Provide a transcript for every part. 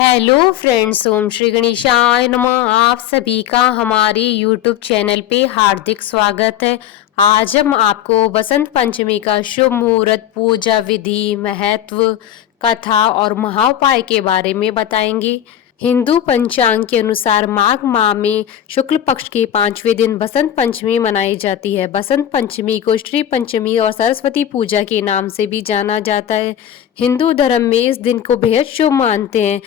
Hello friends, ओम श्री गणेशाय नमः। आप सभी का हमारे यूट्यूब चैनल पे हार्दिक स्वागत है। आज हम आपको बसंत पंचमी का शुभ मुहूर्त, पूजा विधि, महत्व, कथा और महाउपाय के बारे में बताएंगे। हिंदू पंचांग के अनुसार माघ माह में शुक्ल पक्ष के 5वें दिन बसंत पंचमी मनाई जाती है। बसंत पंचमी को श्री पंचमी और सरस्वती पूजा के नाम से भी जाना जाता है। हिंदू धर्म में इस दिन को बेहद शुभ मानते हैं।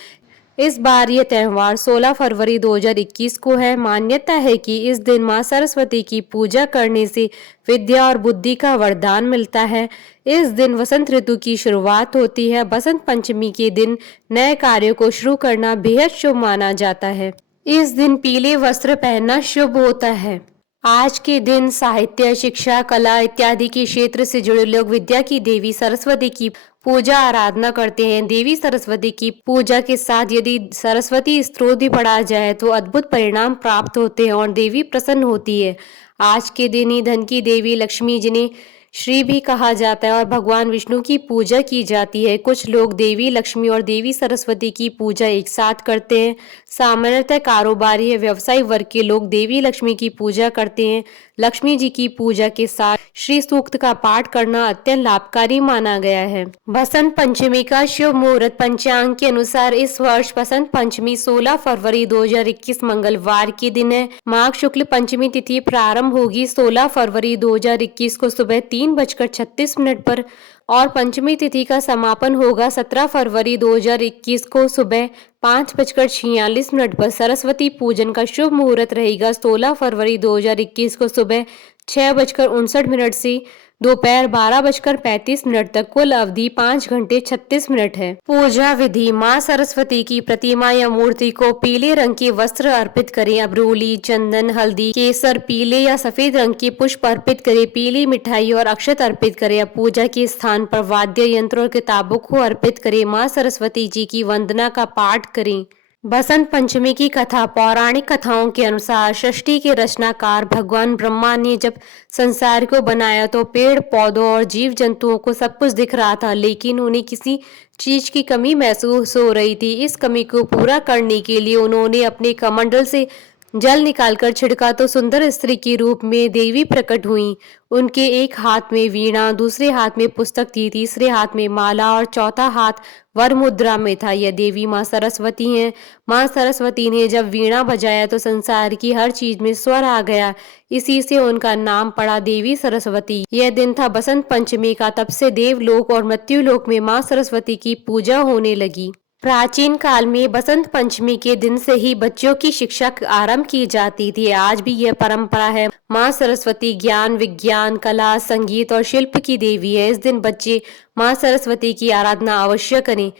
इस बार ये त्यौहार 16 फरवरी 2021 को है। मान्यता है कि इस दिन मां सरस्वती की पूजा करने से विद्या और बुद्धि का वरदान मिलता है। इस दिन वसंत ऋतु की शुरुआत होती है। बसंत पंचमी के दिन नए कार्यों को शुरू करना बेहद शुभ माना जाता है। इस दिन पीले वस्त्र पहनना शुभ होता है। आज के दिन साहित्य, शिक्षा, कला इत्यादि के क्षेत्र से जुड़े लोग विद्या की देवी सरस्वती की पूजा आराधना करते हैं। देवी सरस्वती की पूजा के साथ यदि सरस्वती स्तोत्र भी पढ़ा जाए तो अद्भुत परिणाम प्राप्त होते हैं और देवी प्रसन्न होती है। आज के दिन ही धन की देवी लक्ष्मी, जिन्हें श्री भी कहा जाता है, और भगवान विष्णु की पूजा की जाती है। कुछ लोग देवी लक्ष्मी और देवी सरस्वती की पूजा एक साथ करते हैं। सामान्यतः कारोबारी या व्यवसायी वर्ग के लोग देवी लक्ष्मी की पूजा करते हैं। लक्ष्मी जी की पूजा के साथ श्री सूक्त का पाठ करना अत्यंत लाभकारी माना गया है। बसंत पंचमी का शुभ मुहूर्त पंचांग के अनुसार इस वर्ष बसंत पंचमी 16 फरवरी 2021 मंगलवार के दिन है। माघ शुक्ल पंचमी तिथि प्रारंभ होगी 16 फरवरी 2021 को सुबह 3:36 पर और पंचमी तिथि का समापन होगा 17 फरवरी 2021 को सुबह 5:46 पर। सरस्वती पूजन का शुभ मुहूर्त रहेगा 16 फरवरी 2021 को सुबह 6:59 से दोपहर 12:35 तक। कुल अवधि 5 घंटे 36 मिनट है। पूजा विधि। माँ सरस्वती की प्रतिमा या मूर्ति को पीले रंग के वस्त्र अर्पित करें। अबरोली, चंदन, हल्दी, केसर, पीले या सफेद रंग के पुष्प अर्पित करें। पीली मिठाई और अक्षत अर्पित करें। अब पूजा के स्थान पर वाद्य यंत्र और किताबों को अर्पित करें। माँ सरस्वती जी की वंदना का पाठ करें। बसंत पंचमी की कथा। पौराणिक कथाओं के अनुसार सृष्टि के रचनाकार भगवान ब्रह्मा ने जब संसार को बनाया तो पेड़ पौधों और जीव जंतुओं को सब कुछ दिख रहा था, लेकिन उन्हें किसी चीज की कमी महसूस हो रही थी। इस कमी को पूरा करने के लिए उन्होंने अपने कमंडल से जल निकालकर छिड़का तो सुंदर स्त्री के रूप में देवी प्रकट हुई। उनके एक हाथ में वीणा, दूसरे हाथ में पुस्तक थी, तीसरे हाथ में माला और चौथा हाथ वर मुद्रा में था। यह देवी माँ सरस्वती हैं। माँ सरस्वती ने जब वीणा बजाया तो संसार की हर चीज में स्वर आ गया। इसी से उनका नाम पड़ा देवी सरस्वती। यह दिन था बसंत पंचमी का। तब से देवलोक और मृत्युलोक में माँ सरस्वती की पूजा होने लगी। प्राचीन काल में बसंत पंचमी के दिन से ही बच्चों की शिक्षा आरंभ की जाती थी। आज भी यह परंपरा है। माँ सरस्वती ज्ञान, विज्ञान, कला, संगीत और शिल्प की देवी है। इस दिन बच्चे माँ सरस्वती की आराधना अवश्य करें।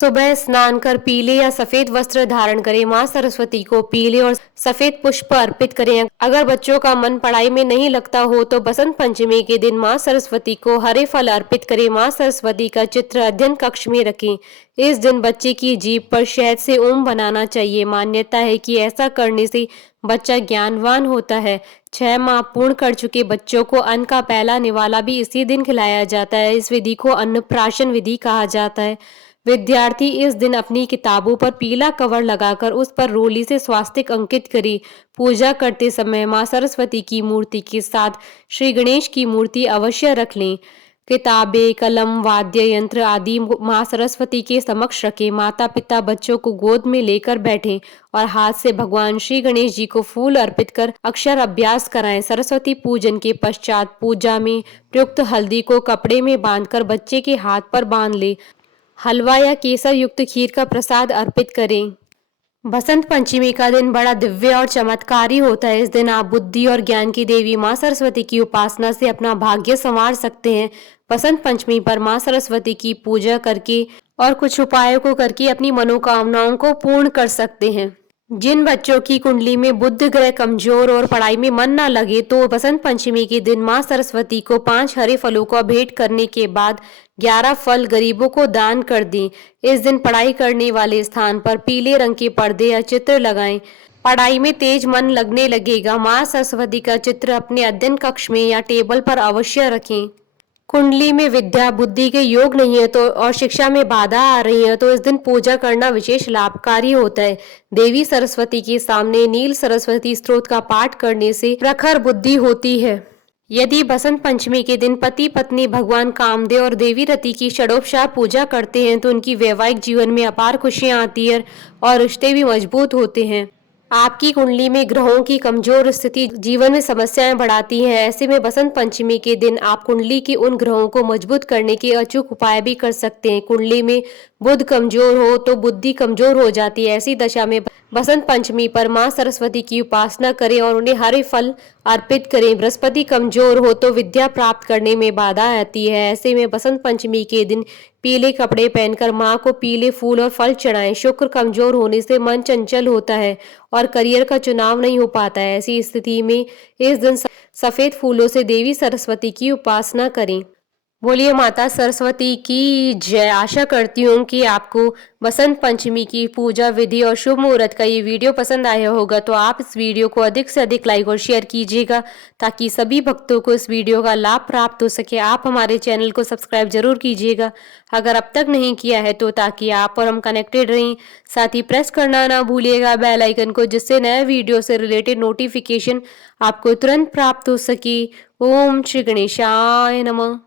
सुबह स्नान कर पीले या सफेद वस्त्र धारण करें। माँ सरस्वती को पीले और सफेद पुष्प अर्पित करें। अगर बच्चों का मन पढ़ाई में नहीं लगता हो तो बसंत पंचमी के दिन माँ सरस्वती को हरे फल अर्पित करें। माँ सरस्वती का चित्र अध्ययन कक्ष में रखें। इस दिन बच्चे की जीभ पर शहद से ओम बनाना चाहिए। मान्यता है कि ऐसा करने से बच्चा ज्ञानवान होता है। 6 माह पूर्ण कर चुके बच्चों को अन्न का पहला निवाला भी इसी दिन खिलाया जाता है। इस विधि को अन्नप्राशन विधि कहा जाता है। विद्यार्थी इस दिन अपनी किताबों पर पीला कवर लगाकर उस पर रोली से स्वास्तिक अंकित करे। पूजा करते समय माँ सरस्वती की मूर्ति के साथ श्री गणेश की मूर्ति अवश्य रख लें। किताबें, कलम, वाद्य यंत्र आदि माँ सरस्वती के समक्ष रखें। माता पिता बच्चों को गोद में लेकर बैठें और हाथ से भगवान श्री गणेश जी को फूल अर्पित कर अक्षर अभ्यास कराएं। सरस्वती पूजन के पश्चात पूजा में प्रयुक्त हल्दी को कपड़े में बांधकर बच्चे के हाथ पर बांध ले। हलवा या केसर युक्त खीर का प्रसाद अर्पित करें। बसंत पंचमी का दिन बड़ा दिव्य और चमत्कारी होता है। इस दिन आप बुद्धि और ज्ञान की देवी माँ सरस्वती की उपासना से अपना भाग्य संवार सकते हैं। बसंत पंचमी पर माँ सरस्वती की पूजा करके और कुछ उपायों को करके अपनी मनोकामनाओं को पूर्ण कर सकते हैं। जिन बच्चों की कुंडली में बुध ग्रह कमजोर और पढ़ाई में मन न लगे तो बसंत पंचमी के दिन माँ सरस्वती को 5 हरे फलों को भेंट करने के बाद 11 फल गरीबों को दान कर दें। इस दिन पढ़ाई करने वाले स्थान पर पीले रंग के पर्दे या चित्र लगाएं। पढ़ाई में तेज मन लगने लगेगा। माँ सरस्वती का चित्र अपने अध्ययन कक्ष में या टेबल पर अवश्य रखें। कुंडली में विद्या बुद्धि के योग नहीं है तो और शिक्षा में बाधा आ रही है तो इस दिन पूजा करना विशेष लाभकारी होता है। देवी सरस्वती के सामने नील सरस्वती स्तोत्र का पाठ करने से प्रखर बुद्धि होती है। यदि बसंत पंचमी के दिन पति पत्नी भगवान कामदेव और देवी रति की षडोपचार पूजा करते हैं तो उनकी वैवाहिक जीवन में अपार खुशियां आती है और रिश्ते भी मजबूत होते हैं। आपकी कुंडली में ग्रहों की कमजोर स्थिति जीवन में समस्याएं बढ़ाती है। ऐसे में बसंत पंचमी के दिन आप कुंडली के उन ग्रहों को मजबूत करने के अचूक उपाय भी कर सकते हैं। कुंडली में बुध कमजोर हो तो बुद्धि कमजोर हो जाती है। ऐसी दशा में बसंत पंचमी पर मां सरस्वती की उपासना करें और उन्हें हरे फल अर्पित करें। बृहस्पति कमजोर हो तो विद्या प्राप्त करने में बाधा आती है। ऐसे में बसंत पंचमी के दिन पीले कपड़े पहनकर मां को पीले फूल और फल चढ़ाएं। शुक्र कमजोर होने से मन चंचल होता है और करियर का चुनाव नहीं हो पाता है। ऐसी स्थिति में इस दिन सफेद फूलों से देवी सरस्वती की उपासना करें। बोलिए माता सरस्वती की जय। आशा करती हूँ कि आपको बसंत पंचमी की पूजा विधि और शुभ मुहूर्त का ये वीडियो पसंद आया होगा तो आप इस वीडियो को अधिक से अधिक लाइक और शेयर कीजिएगा ताकि सभी भक्तों को इस वीडियो का लाभ प्राप्त हो सके। आप हमारे चैनल को सब्सक्राइब जरूर कीजिएगा अगर अब तक नहीं किया है तो, ताकि आप और हम कनेक्टेड रहें। साथ ही प्रेस करना ना भूलिएगा बेल आइकन को, जिससे नए वीडियो से रिलेटेड नोटिफिकेशन आपको तुरंत प्राप्त हो सके। ओम श्री गणेशाय नमः।